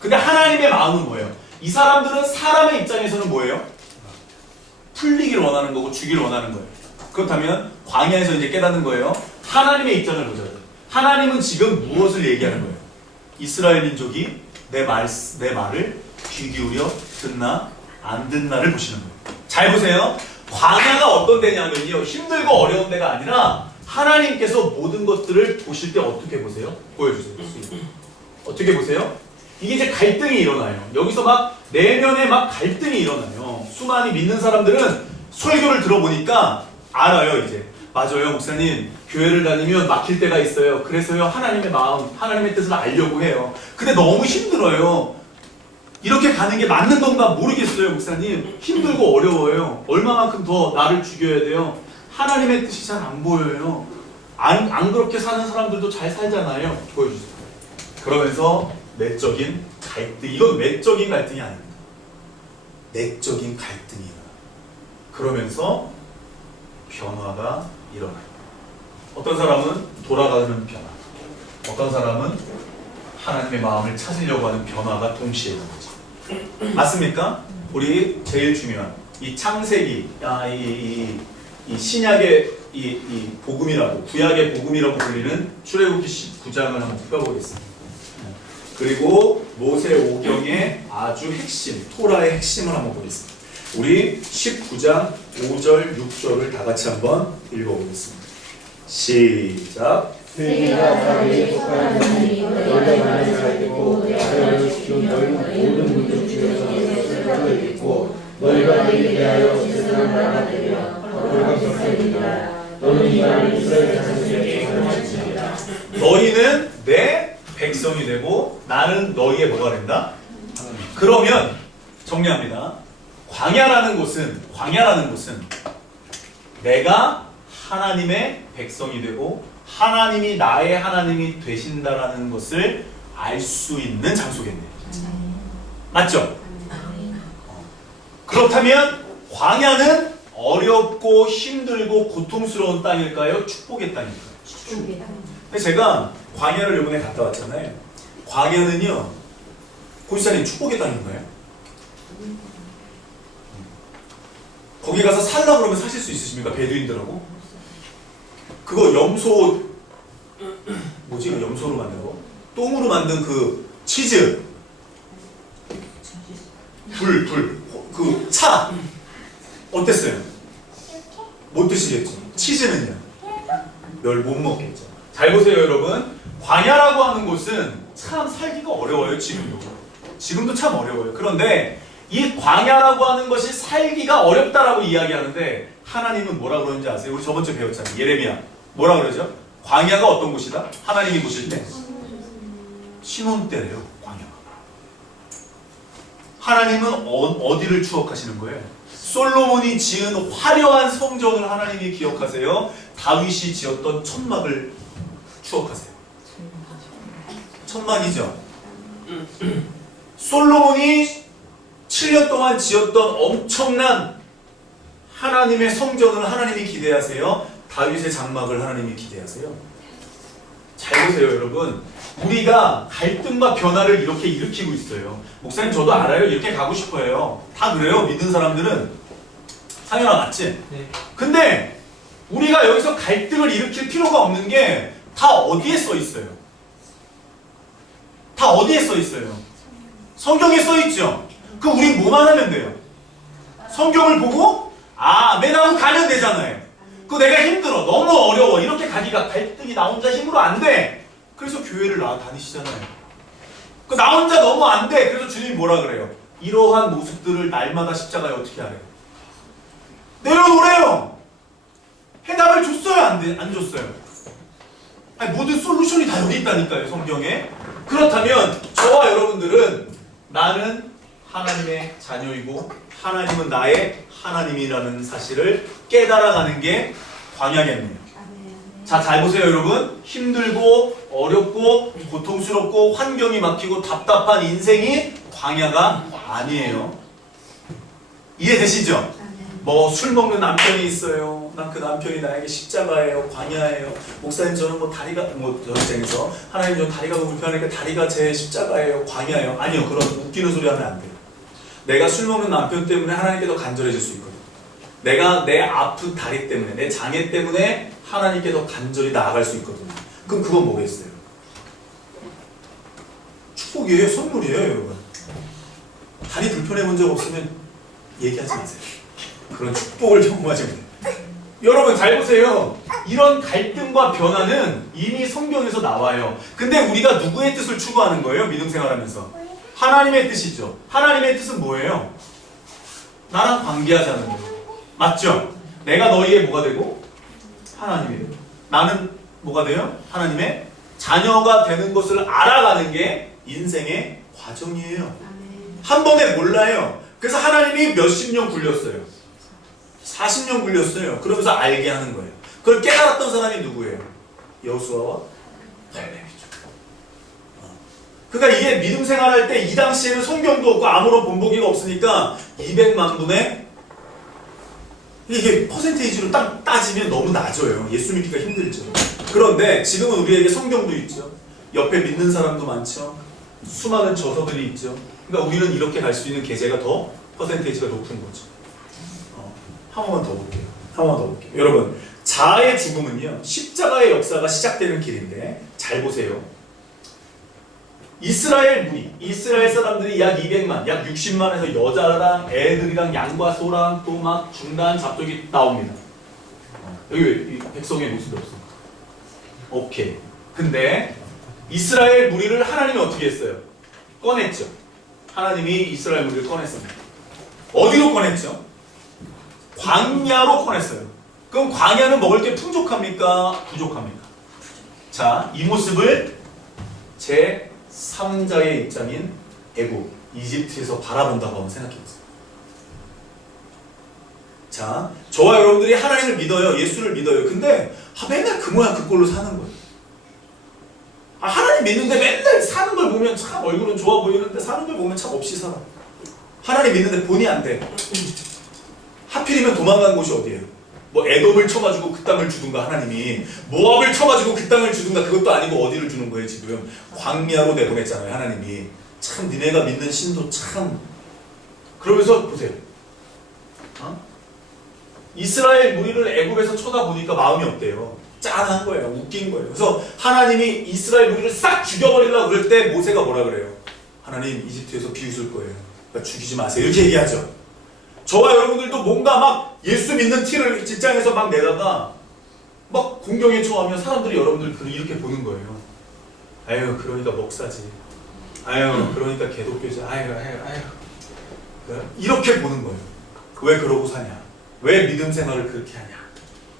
근데 하나님의 마음은 뭐예요? 이 사람들은 사람의 입장에서는 뭐예요? 풀리기를 원하는 거고 주기를 원하는 거예요. 그렇다면 광야에서 이제 깨닫는 거예요. 하나님의 입장을 보자고요. 하나님은 지금 무엇을 얘기하는 거예요? 이스라엘 민족이 내 말을 귀 기울여 듣나 안 듣나를 보시는 거예요. 잘 보세요. 광야가 어떤 데냐면요. 힘들고 어려운 데가 아니라 하나님께서 모든 것들을 보실 때 어떻게 보세요? 보여주세요. 어떻게 보세요? 이게 이제 갈등이 일어나요. 여기서 막 내면에 막 갈등이 일어나요. 수많이 믿는 사람들은 설교를 들어보니까 알아요. 이제 맞아요 목사님, 교회를 다니면 막힐 때가 있어요. 그래서요 하나님의 마음, 하나님의 뜻을 알려고 해요. 근데 너무 힘들어요. 이렇게 가는 게 맞는 건가 모르겠어요 목사님. 힘들고 어려워요. 얼마만큼 더 나를 죽여야 돼요. 하나님의 뜻이 잘 안 보여요. 안 그렇게 사는 사람들도 잘 살잖아요. 보여주세요. 그러면서 내적인 갈등, 이건 외적인 갈등이 아닙니다. 내적인 갈등이 일어나요. 그러면서 변화가 일어나요. 어떤 사람은 돌아가는 변화, 어떤 사람은 하나님의 마음을 찾으려고 하는 변화가 동시에 있는 거죠. 맞습니까? 우리 제일 중요한 이 창세기, 이 신약의 이 복음이라고, 구약의 복음이라고 불리는 출애굽기 19장을 한번 펴보겠습니다. 그리고 모세 오경의 아주 핵심, 토라의 핵심을 한번 보겠습니다. 우리 19장 5절, 6절을 다 같이 한번 읽어보겠습니다. 시작. 세계가 너희에게 속하나니 너희가 많은 자가 있고 내 아들을 지키는 너희 모든 민족 중에서 쓸모가 있고 너희가 너희에 대하여 세상을 나라가 되며 거룩한 백성이니라. 너는 이 말을 이스라엘 자손에게 전하시리라. 너희는 내 백성이 되고 나는 너희의 뭐가 된다? 그러면 정리합니다. 광야라는 곳은 내가 하나님의 백성이 되고 하나님이 나의 하나님이 되신다라는 것을 알 수 있는 장소겠네요. 맞죠? 그렇다면 광야는 어렵고 힘들고 고통스러운 땅일까요? 축복의 땅일까요? 근데 제가 광야를 이번에 갔다 왔잖아요. 광야는요, 고지사님 축복의 땅인가요? 거기 가서 살라 그러면 사실 수 있으십니까? 베두인들하고? 그거 염소 뭐지? 그 염소로 만든 거? 똥으로 만든 그 치즈 그 차 어땠어요? 못 드시겠죠? 치즈는요? 멸 못 먹겠죠? 잘 보세요 여러분. 광야라고 하는 곳은 참 살기가 어려워요. 지금도 참 어려워요. 그런데 이 광야라고 하는 것이 살기가 어렵다라고 이야기하는데 하나님은 뭐라 그러는지 아세요? 우리 저번 주에 배웠잖아요. 예레미야 뭐라 그러죠? 광야가 어떤 곳이다? 하나님이 보실 때 신혼 때래요. 광야가. 하나님은 어디를 추억하시는 거예요? 솔로몬이 지은 화려한 성전을 하나님이 기억하세요. 다윗이 지었던 천막을 추억하세요. 천막이죠. 솔로몬이 7년 동안 지었던 엄청난 하나님의 성전을 하나님이 기대하세요. 다윗의 장막을 하나님이 기대하세요. 잘 보세요 여러분. 우리가 갈등과 변화를 이렇게 일으키고 있어요. 목사님 저도 알아요. 이렇게 가고 싶어요. 다 그래요. 믿는 사람들은. 상현아 맞지? 네. 근데 우리가 여기서 갈등을 일으킬 필요가 없는 게 다 어디에 써 있어요? 다 어디에 써 있어요? 성경에 써 있죠? 그럼 우리 뭐만 하면 돼요? 성경을 보고 맨 하고 가면 되잖아요. 그거 내가 힘들어. 너무 어려워. 이렇게 가기가 갈등이 나 혼자 힘으로 안 돼. 그래서 교회를 다니시잖아요. 나 혼자 너무 안 돼. 그래서 주님이 뭐라 그래요? 이러한 모습들을 날마다 십자가에 어떻게 하래요? 내려놓으래요. 해답을 줬어요? 안 줬어요? 아니, 모든 솔루션이 다 여기 있다니까요. 성경에. 그렇다면 저와 여러분들은 나는 하나님의 자녀이고 하나님은 나의 하나님이라는 사실을 깨달아가는 게 광야겠네요. 자, 잘 보세요 여러분. 힘들고 어렵고 고통스럽고 환경이 막히고 답답한 인생이 광야가 아니에요. 이해되시죠? 뭐 술 먹는 남편이 있어요. 난 그 남편이 나에게 십자가예요. 광야예요. 목사님 저는 다리가 저 입장에서 하나님 저는 다리가 너무 불편하니까 다리가 제 십자가예요. 광야예요. 아니요. 그런 웃기는 소리 하면 안 돼요. 내가 술 먹는 남편 때문에 하나님께 더 간절해질 수 있거든. 내가 내 아픈 다리 때문에 내 장애 때문에 하나님께 더 간절히 나아갈 수 있거든요. 그럼 그건 뭐겠어요? 축복이에요. 선물이에요 여러분. 다리 불편해 본 적 없으면 얘기하지 마세요. 그런 축복을 경험하지 못해요. 여러분 잘 보세요. 이런 갈등과 변화는 이미 성경에서 나와요. 근데 우리가 누구의 뜻을 추구하는 거예요? 믿음 생활하면서. 하나님의 뜻이죠. 하나님의 뜻은 뭐예요? 나랑 관계하자는 거예요. 맞죠? 내가 너희의 뭐가 되고? 하나님이 되고. 나는 뭐가 돼요? 하나님의 자녀가 되는 것을 알아가는 게 인생의 과정이에요. 한 번에 몰라요. 그래서 하나님이 몇십 년 굴렸어요. 40년 굴렸어요. 그러면서 알게 하는 거예요. 그걸 깨달았던 사람이 누구예요? 여호수아와 갈렙이죠. 그러니까 이게 믿음 생활할 때 이 당시에는 성경도 없고 아무런 본보기가 없으니까 200만 분의 이게 퍼센테이지로 딱 따지면 너무 낮아요. 예수 믿기가 힘들죠. 그런데 지금은 우리에게 성경도 있죠. 옆에 믿는 사람도 많죠. 수많은 저서들이 있죠. 그러니까 우리는 이렇게 갈 수 있는 계제가 더 퍼센테이지가 높은 거죠. 한 번만 더 볼게요. 여러분, 자아의 죽음은요, 십자가의 역사가 시작되는 길인데, 잘 보세요. 이스라엘 사람들이 약 200만, 약 60만에서 여자랑 애들이랑 양과 소랑 또 막 중단 잡족이 나옵니다. 여기 왜 백성의 모습이 없어? 오케이. 근데 이스라엘 무리를 하나님이 어떻게 했어요? 꺼냈죠. 하나님이 이스라엘 무리를 꺼냈습니다. 어디로 꺼냈죠? 광야로 꺼냈어요. 그럼 광야는 먹을 게 풍족합니까? 부족합니까? 자, 이 모습을 제 3자의 입장인 애국, 이집트에서 바라본다고 한번 생각해보세요. 자, 저와 여러분들이 하나님을 믿어요. 예수를 믿어요. 근데 맨날 그 모양 그 꼴로 사는 거예요. 하나님 믿는데 맨날 사는 걸 보면 참 얼굴은 좋아 보이는데 사는 걸 보면 참 없이 살아. 하나님 믿는데 본이 안 돼. 하필이면 도망간 곳이 어디예요? 뭐 에돔을 쳐가지고 그 땅을 주든가 하나님이 모압을 쳐가지고 그 땅을 주든가 그것도 아니고 어디를 주는 거예요 지금? 광야로 내보냈잖아요 하나님이. 참 니네가 믿는 신도 참. 그러면서 보세요. 이스라엘 무리를 애굽에서 쳐다보니까 마음이 어때요? 짠한 거예요. 웃긴 거예요. 그래서 하나님이 이스라엘 무리를 싹 죽여버리려고 그럴 때 모세가 뭐라 그래요? 하나님 이집트에서 비웃을 거예요. 그러니까 죽이지 마세요. 이렇게 얘기하죠. 저와 여러분들도 뭔가 막 예수 믿는 티를 직장에서 막 내다가 막 공경에 처하면 사람들이 여러분들 이렇게 보는 거예요. 아유 그러니까 목사지. 아유 그러니까 개독교자. 아유. 이렇게 보는 거예요. 왜 그러고 사냐? 왜 믿음 생활을 그렇게 하냐?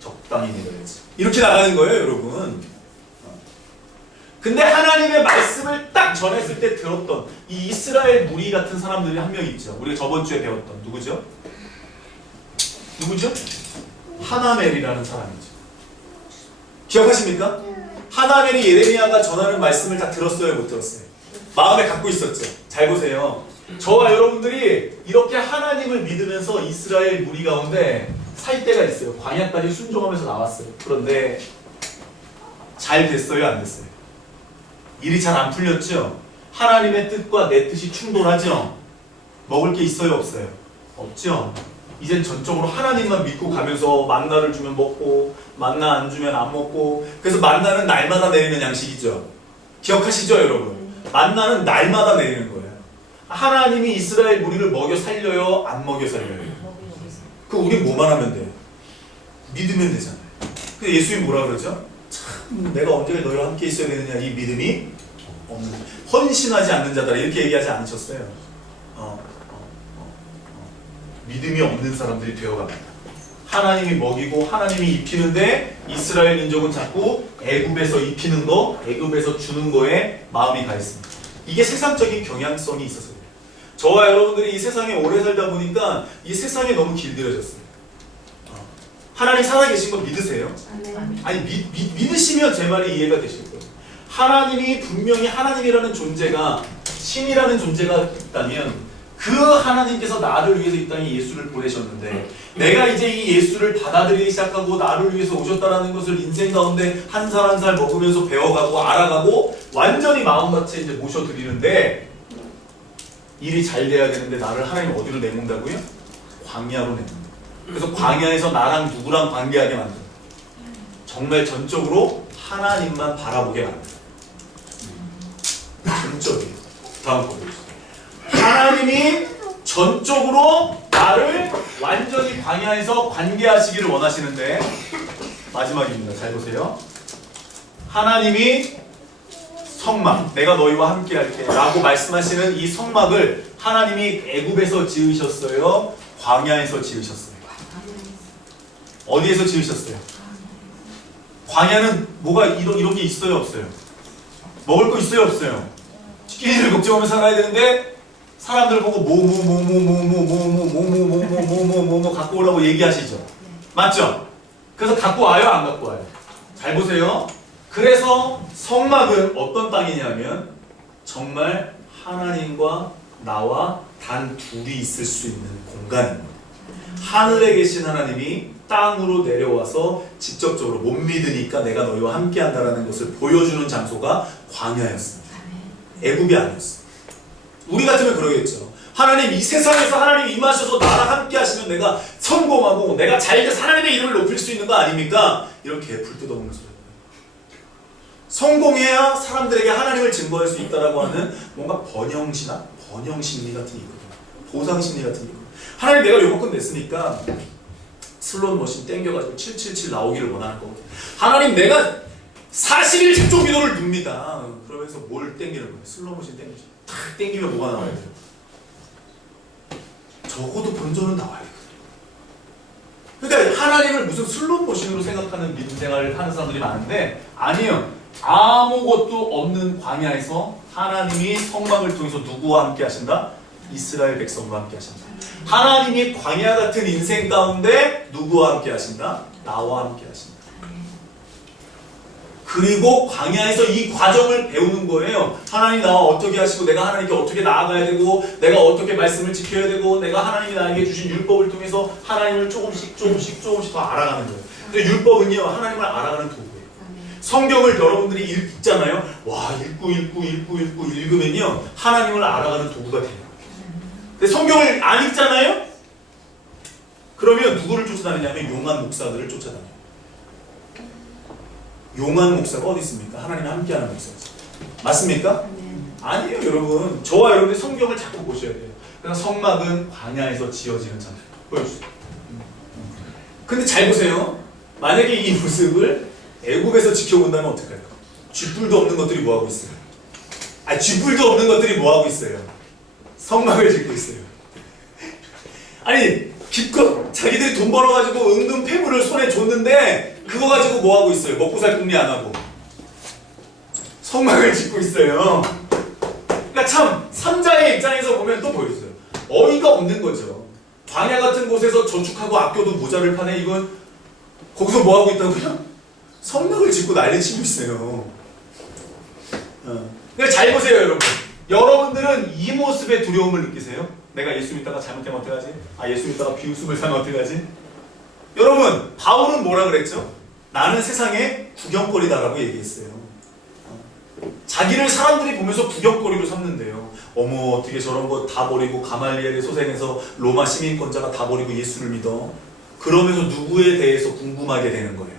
적당히 믿어야지. 이렇게 나가는 거예요, 여러분. 근데 하나님의 말씀을 딱 전했을 때 들었던 이 이스라엘 무리 같은 사람들이 한 명 있죠. 우리가 저번 주에 배웠던 누구죠? 하나멜이라는 사람이죠. 기억하십니까? 하나멜이 예레미야가 전하는 말씀을 다 들었어요, 못 들었어요? 마음에 갖고 있었죠. 잘 보세요. 저와 여러분들이 이렇게 하나님을 믿으면서 이스라엘 무리 가운데 살 때가 있어요. 광야까지 순종하면서 나왔어요. 그런데 잘 됐어요, 안 됐어요? 일이 잘 안 풀렸죠? 하나님의 뜻과 내 뜻이 충돌하죠? 먹을 게 있어요, 없어요? 없죠? 이젠 전적으로 하나님만 믿고 가면서 만나를 주면 먹고 만나 안 주면 안 먹고, 그래서 만나는 날마다 내리는 양식이죠. 기억하시죠, 여러분? 만나는 날마다 내리는 거예요. 하나님이 이스라엘 무리를 먹여 살려요? 안 먹여 살려요? 그 우리 뭐만 하면 돼요? 믿으면 되잖아요. 근데 예수님이 뭐라 그러죠? 참 내가 언제가 너희와 함께 있어야 되느냐, 이 믿음이 없는, 헌신하지 않는 자들아, 이렇게 얘기하지 않으셨어요. 믿음이 없는 사람들이 되어갑니다. 하나님이 먹이고 하나님이 입히는데 이스라엘 민족은 자꾸 애굽에서 입히는 거, 애굽에서 주는 거에 마음이 가 있습니다. 이게 세상적인 경향성이 있어서 그래요. 저와 여러분들이 이 세상에 오래 살다 보니까 이 세상에 너무 길들여졌어요. 하나님 살아계신 거 믿으세요? 아니 믿으시면 제 말이 이해가 되실 거예요. 하나님이 분명히 하나님이라는 존재가, 신이라는 존재가 있다면 그 하나님께서 나를 위해서 이 땅에 예수를 보내셨는데 내가 이제 이 예수를 받아들이기 시작하고 나를 위해서 오셨다라는 것을 인생 가운데 한 살 한 살 먹으면서 배워가고 알아가고 완전히 마음같이 이제 모셔드리는데, 일이 잘 돼야 되는데 나를 하나님 어디로 내몬다고요? 광야로 내몬다. 그래서 광야에서 나랑 누구랑 관계하게 만든다. 정말 전적으로 하나님만 바라보게 만든다. 전적이에요. 다음 거 보겠습니다. 하나님이 전적으로 나를 완전히 광야에서 관계하시기를 원하시는데, 마지막입니다. 잘 보세요. 하나님이 성막, 내가 너희와 함께 할게 라고 말씀하시는 이 성막을 하나님이 애굽에서 지으셨어요? 광야에서 지으셨어요? 어디에서 지으셨어요? 광야는 뭐가 이런 게 있어요, 없어요? 먹을 거 있어요, 없어요? 끼니를 걱정하면서 살아야 되는데 사람들 보고 뭐 갖고 오라고 얘기하시죠. 맞죠? 그래서 갖고 와요, 안 갖고 와요? 잘 보세요. 그래서 성막은 어떤 땅이냐면 정말 하나님과 나와 단 둘이 있을 수 있는 공간입니다. 하늘에 계신 하나님이 땅으로 내려와서 직접적으로 못 믿으니까 내가 너희와 함께 한다라는 것을 보여주는 장소가 광야였습니다. 애굽이 아니었어요. 우리 같으면 그러겠죠. 하나님, 이 세상에서 하나님이 임하셔서 나랑 함께 하시면 내가 성공하고 내가 잘 돼서 하나님의 이름을 높일 수 있는 거 아닙니까? 이렇게 불 뜯어먹는 소리. 성공해야 사람들에게 하나님을 증거할 수 있다라고 하는 뭔가 번영심리 같은 게 있거든요. 보상심리 같은 게 있거든요. 하나님, 내가 요만큼 냈으니까 슬롯 머신 땡겨가지고 777 나오기를 원하는 거거든요. 하나님, 내가 40일 집중 기도를 눕니다. 그러면서 뭘 땡기는 거예요? 슬롯 머신 땡기죠. 탁 땡기면 뭐가 나와야 돼요? 적어도 본전은 나와야 돼요. 그러니까 하나님을 무슨 슬롯 머신으로 생각하는 믿음 생활을 하는 사람들이 많은데, 아니요. 아무것도 없는 광야에서 하나님이 성막을 통해서 누구와 함께 하신다? 이스라엘 백성과 함께 하신다. 하나님이 광야 같은 인생 가운데 누구와 함께 하신다? 나와 함께 하신다. 그리고 광야에서 이 과정을 배우는 거예요. 하나님 나와 어떻게 하시고 내가 하나님께 어떻게 나아가야 되고 내가 어떻게 말씀을 지켜야 되고 내가 하나님이 나에게 주신 율법을 통해서 하나님을 조금씩 더 알아가는 거예요. 근데 율법은요, 하나님을 알아가는 도구예요. 성경을 여러분들이 읽잖아요. 와, 읽고 읽으면요, 하나님을 알아가는 도구가 돼요. 근데 성경을 안 읽잖아요? 그러면 누구를 쫓아다니냐면 용한 목사들을 쫓아다녀요. 용한 목사가 어디 있습니까? 하나님이 함께하는 목사죠. 맞습니까? 아니에요, 여러분. 저와 여러분이 성경을 자꾸 보셔야 돼요. 그래서 성막은 광야에서 지어지는 자들. 보여주세요. 근데 잘 보세요. 만약에 이 모습을 애굽에서 지켜본다면 어떡할까? 쥐뿔도 없는 것들이 뭐하고 있어요? 쥐뿔도 없는 것들이 뭐하고 있어요? 성막을 짓고 있어요. 아니, 기껏 자기들이 돈 벌어가지고 은근 폐물을 손에 줬는데 그거 가지고 뭐하고 있어요? 먹고 살 궁리 안 하고 성막을 짓고 있어요. 그러니까 참 삼자의 입장에서 보면 또 보여줘요. 어이가 없는 거죠. 광야 같은 곳에서 저축하고 아껴도 모자를 파네. 이건 거기서 뭐하고 있다고요? 성막을 짓고 난리치고 있어요. 그러니까 잘 보세요, 여러분. 여러분들은 이 모습에 두려움을 느끼세요? 내가 예수 믿다가 잘못되면 어떡하지? 예수 믿다가 비웃음을 사면 어떡하지? 여러분, 바울은 뭐라 그랬죠? 나는 세상의 구경거리다라고 얘기했어요. 자기를 사람들이 보면서 구경거리로 삼는데요. 어머, 어떻게 저런 거 다 버리고 가말리엘의 소생에서 로마 시민권자가 다 버리고 예수를 믿어? 그러면서 누구에 대해서 궁금하게 되는 거예요?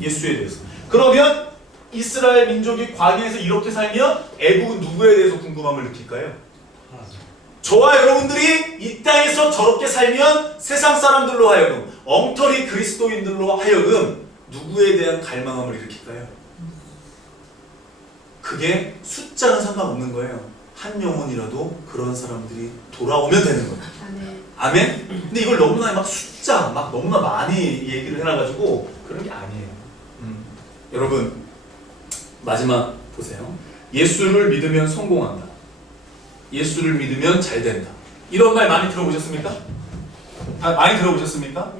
예수에 대해서. 그러면 이스라엘 민족이 광야에서 이렇게 살면 애국은 누구에 대해서 궁금함을 느낄까요? 저와 여러분들이 이 땅에서 저렇게 살면 세상 사람들로 하여금, 엉터리 그리스도인들로 하여금 누구에 대한 갈망함을 일으킬까요? 그게 숫자는 상관없는 거예요. 한 영혼이라도 그런 사람들이 돌아오면 되는 거예요. 아멘? 근데 이걸 너무나 막 숫자, 막 너무나 많이 얘기를 해놔가지고 그런 게 아니에요. 여러분, 마지막 보세요. 예수를 믿으면 성공한다. 예수를 믿으면 잘 된다. 이런 말 많이 들어보셨습니까? 많이 들어보셨습니까?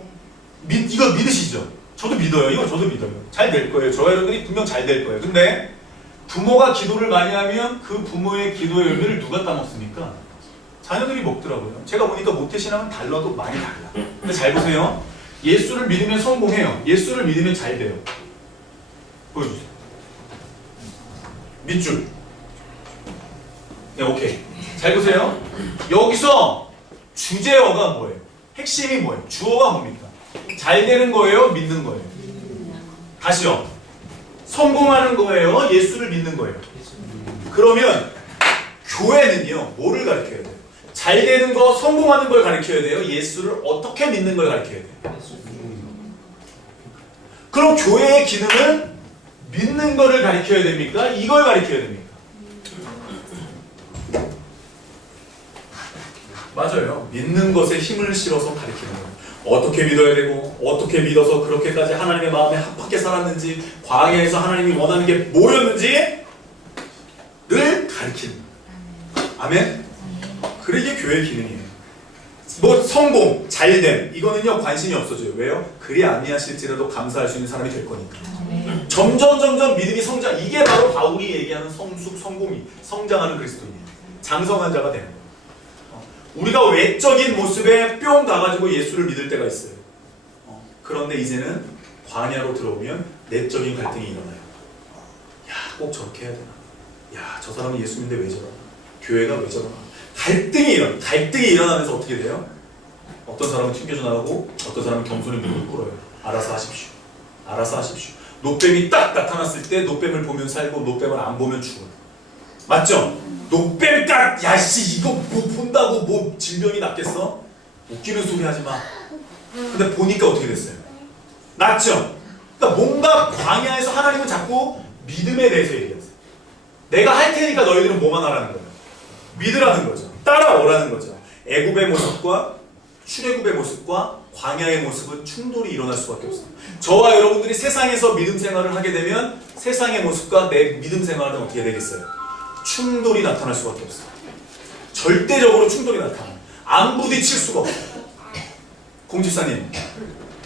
이거 믿으시죠? 저도 믿어요. 이거 저도 믿어요. 잘 될 거예요. 저와 여러분들이 분명 잘 될 거예요. 근데 부모가 기도를 많이 하면 그 부모의 기도의 열매를 누가 따먹습니까? 자녀들이 먹더라고요. 제가 보니까 모태신앙은 달라도 많이 달라. 근데 잘 보세요. 예수를 믿으면 성공해요. 예수를 믿으면 잘 돼요. 보여주세요. 밑줄. 네, 오케이. 잘 보세요. 여기서 주제어가 뭐예요? 핵심이 뭐예요? 주어가 뭡니까? 잘 되는 거예요? 믿는 거예요? 다시요. 성공하는 거예요? 예수를 믿는 거예요? 그러면 교회는요, 뭐를 가르쳐야 돼요? 잘 되는 거, 성공하는 걸 가르쳐야 돼요? 예수를 어떻게 믿는 걸 가르쳐야 돼요? 그럼 교회의 기능은 믿는 거를 가르쳐야 됩니까? 이걸 가르쳐야 됩니까? 맞아요. 믿는 것에 힘을 실어서 가르치는 거예요. 어떻게 믿어야 되고, 어떻게 믿어서 그렇게까지 하나님의 마음에 합하게 살았는지, 광야에서 하나님이 원하는 게 뭐였는지 를 가르치는 거예요. 아멘? 그래, 이게 교회의 기능이에요. 뭐 성공, 잘됨, 이거는요 관심이 없어져요. 왜요? 그리 아니하실지라도 감사할 수 있는 사람이 될 거니까. 점점 믿음이 성장. 이게 바로 바울이 얘기하는 성숙, 성공이, 성장하는 그리스도인이에요. 장성한 자가 되는 거예요. 우리가 외적인 모습에 뿅 가가지고 예수를 믿을 때가 있어요. 그런데 이제는 광야로 들어오면 내적인 갈등이 일어나요. 야, 꼭 저렇게 해야 되나? 야, 저 사람은 예수 믿는데 왜 저러나? 교회가 왜 저러나? 갈등이 일어나면서 어떻게 돼요? 어떤 사람은 튕겨져 나가고 어떤 사람은 겸손히 무릎을 꿇어요. 알아서 하십시오. 알아서 하십시오. 노뱀이 딱 나타났을 때 노뱀을 보면 살고 노뱀을 안 보면 죽어요. 맞죠? 노뱀 딱! 야씨 이거 뭐 본다고 뭐 질병이 낫겠어? 웃기는 소리 하지 마. 근데 보니까 어떻게 됐어요? 낫죠? 그러니까 뭔가 광야에서 하나님은 자꾸 믿음에 대해서 얘기했어요. 내가 할 테니까 너희들은 뭐만 하라는 거예요? 믿으라는 거죠. 따라오라는 거죠. 애굽의 모습과 출애굽의 모습과 광야의 모습은 충돌이 일어날 수밖에 없어요. 저와 여러분들이 세상에서 믿음 생활을 하게 되면 세상의 모습과 내 믿음 생활은 어떻게 되겠어요? 충돌이 나타날 수밖에 없어요. 절대적으로 충돌이 나타나요. 안 부딪힐 수가 없어요. 공집사님,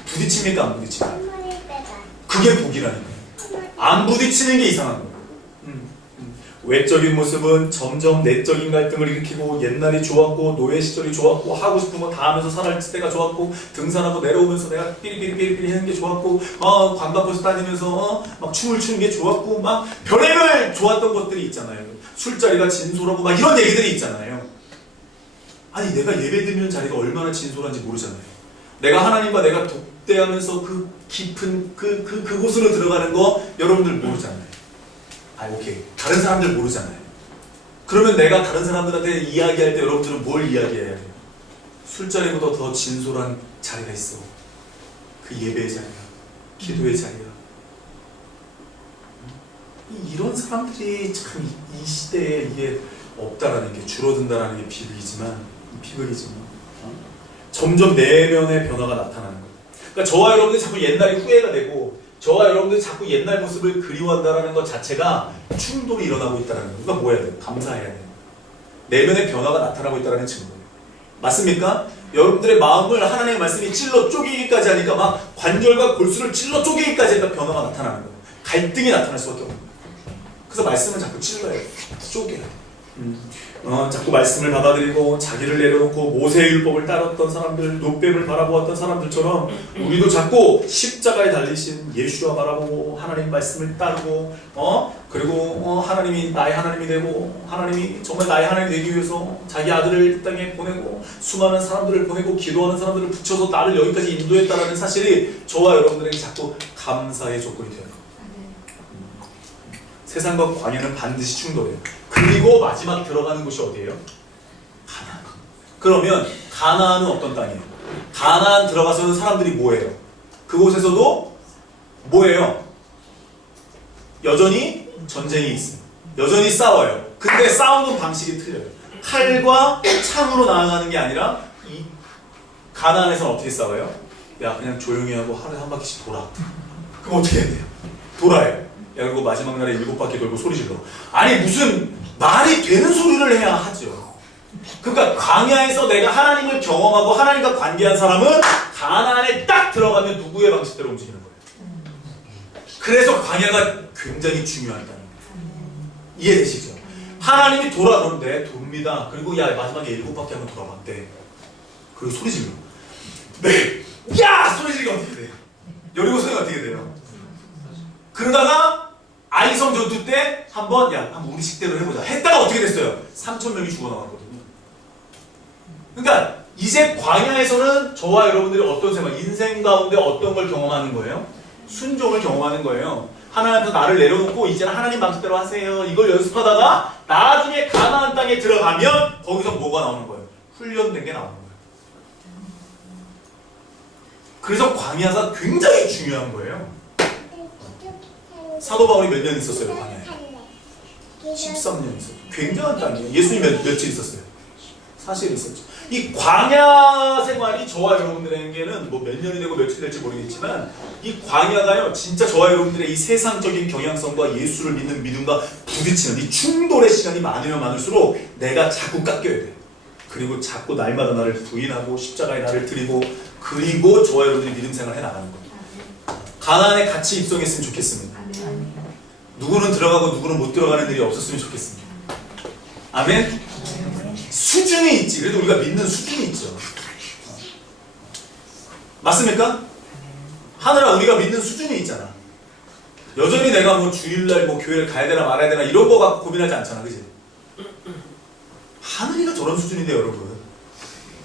부딪힙니까? 안 부딪힙니까? 그게 복이라니까요. 안 부딪히는 게 이상한 거예요. 외적인 모습은 점점 내적인 갈등을 일으키고, 옛날이 좋았고 노예 시절이 좋았고 하고 싶은 거 다 하면서 살았을 때가 좋았고, 등산하고 내려오면서 내가 삐리삐리 하는 게 좋았고, 관광버스 다니면서 막 춤을 추는 게 좋았고, 막 별의별 좋았던 것들이 있잖아요. 술자리가 진솔하고 막 이런 얘기들이 있잖아요. 아니 내가 예배 드리는 자리가 얼마나 진솔한지 모르잖아요. 내가 하나님과 내가 독대하면서 그 깊은 그곳으로 들어가는 거 여러분들 모르잖아요. 오케이. 다른 사람들 모르잖아요. 그러면 내가 다른 사람들한테 이야기할 때 여러분들은 뭘 이야기해야 돼요? 술자리보다 더 진솔한 자리가 있어. 그 예배의 자리야. 기도의 자리야. 이런 사람들이 참 이 시대에 이게 없다라는 게, 줄어든다라는 게 비극이지만 점점 내면의 변화가 나타나는 거예요. 그러니까 저와 여러분들이 자꾸 옛날이 후회가 되고 저와 여러분들이 자꾸 옛날 모습을 그리워한다는 것 자체가 충돌이 일어나고 있다는 거예요. 그러니까 뭐 해야 돼요? 감사해야 돼요. 내면의 변화가 나타나고 있다는 증거예요. 맞습니까? 여러분들의 마음을 하나님의 말씀이 찔러 쪼개기까지 하니까 막 관절과 골수를 찔러 쪼개기까지 하니까 변화가 나타나는 거예요. 갈등이 나타날 수밖에 없는 거예요. 그래서 말씀을 자꾸 찔러야 돼요. 쪼개요. 자꾸 말씀을 받아들이고 자기를 내려놓고 모세의 율법을 따랐던 사람들, 놋뱀을 바라보았던 사람들처럼 우리도 자꾸 십자가에 달리신 예수와 바라보고 하나님 말씀을 따르고 그리고 하나님이 나의 하나님이 되고 하나님이 정말 나의 하나님이 되기 위해서 자기 아들을 이 땅에 보내고 수많은 사람들을 보내고 기도하는 사람들을 붙여서 나를 여기까지 인도했다는 사실이 저와 여러분들에게 자꾸 감사의 조건이 되는 거예요. 세상과 광야는 반드시 충돌해요. 그리고 마지막 들어가는 곳이 어디예요? 가나안. 그러면 가나안은 어떤 땅이에요? 가나안 들어가서는 사람들이 뭐예요? 그곳에서도 뭐예요? 여전히 전쟁이 있어요. 여전히 싸워요. 근데 싸우는 방식이 틀려요. 칼과 창으로 나아가는 게 아니라 이 가나안에서는 어떻게 싸워요? 야, 그냥 조용히 하고 하루에 한 바퀴씩 돌아. 그럼 어떻게 해야 돼요? 돌아요. 야, 그리고 마지막 날에 7바퀴 돌고 소리 질러. 아니, 무슨 말이 되는 소리를 해야 하죠. 그러니까 광야에서 내가 하나님을 경험하고 하나님과 관계한 사람은 가나안에 딱 들어가면 누구의 방식대로 움직이는 거예요. 그래서 광야가 굉장히 중요하다는 거예요. 이해되시죠? 하나님이 돌아오는데 돕니다. 그리고 야, 마지막에 7바퀴 한번 돌아봤대. 그리고 소리 질러. 네! 야! 소리 지르면 어떻게 돼요? 여리고성이 어떻게 돼요? 그러다가 아이성 전투 때 한번 우리 식대로 해보자 했다가 어떻게 됐어요? 3,000명이 죽어나갔거든요. 그러니까 이제 광야에서는 저와 여러분들이 어떤 생활, 인생 가운데 어떤 걸 경험하는 거예요? 순종을 경험하는 거예요. 하나님께서 나를 내려놓고 이제는 하나님 방식대로 하세요. 이걸 연습하다가 나중에 가나안 땅에 들어가면 거기서 뭐가 나오는 거예요? 훈련된 게 나오는 거예요. 그래서 광야가 굉장히 중요한 거예요. 사도 바울이 몇 년 있었어요, 광야에? 13년 있었어요. 굉장한 땅이에요. 예수님 며칠 있었어요? 40일 있었죠. 이 광야 생활이 저와 여러분들에게는 뭐 몇 년이 되고 며칠 될지 모르겠지만 이 광야가요, 진짜 저와 여러분들의 이 세상적인 경향성과 예수를 믿는 믿음과 부딪히는 이 충돌의 시간이 많으면 많을수록 내가 자꾸 깎여야 돼요. 그리고 자꾸 날마다 나를 부인하고 십자가에 나를 드리고 그리고 저와 여러분들이 믿음 생활을 해나가는 거예요. 가나안에 같이 입성했으면 좋겠습니다. 누구는 들어가고 누구는 못 들어가는 일이 없었으면 좋겠습니다. 아멘? 수준이 있지. 그래도 우리가 믿는 수준이 있죠. 맞습니까? 하늘아, 우리가 믿는 수준이 있잖아. 여전히 내가 뭐 주일날 뭐 교회를 가야 되나 말아야 되나 이런 거 갖고 고민하지 않잖아. 그지? 하늘이가 저런 수준인데 여러분.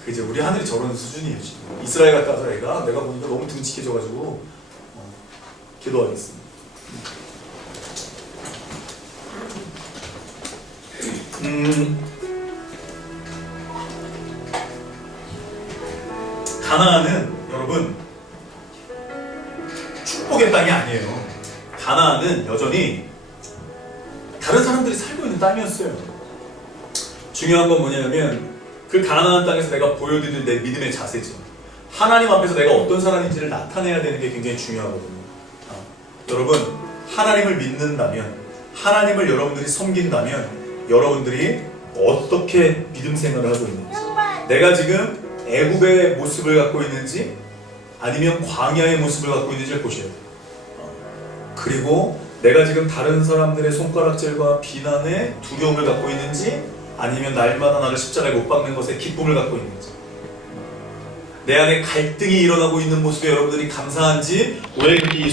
그죠? 우리 하늘이 저런 수준이에요. 지금. 이스라엘 갔다 와서 내가 보니까 너무 듬직해져가지고 기도하겠습니다. 가나안은 여러분 축복의 땅이 아니에요. 가나안은 여전히 다른 사람들이 살고 있는 땅이었어요. 중요한 건 뭐냐면 그 가나안 땅에서 내가 보여드리는 내 믿음의 자세죠. 하나님 앞에서 내가 어떤 사람인지를 나타내야 되는 게 굉장히 중요하거든요. 여러분, 하나님을 믿는다면, 하나님을 여러분들이 섬긴다면 여러분들이 어떻게 믿음 생활을 하고 있는지, 내가 지금 애굽의 모습을 갖고 있는지 아니면 광야의 모습을 갖고 있는지를 보셔야 돼요. 그리고 내가 지금 다른 사람들의 손가락질과 비난에 두려움을 갖고 있는지 아니면 날마다 나를 십자가에 못 박는 것에 기쁨을 갖고 있는지, 내 안에 갈등이 일어나고 있는 모습에 여러분들이 감사한지, 왜 그렇게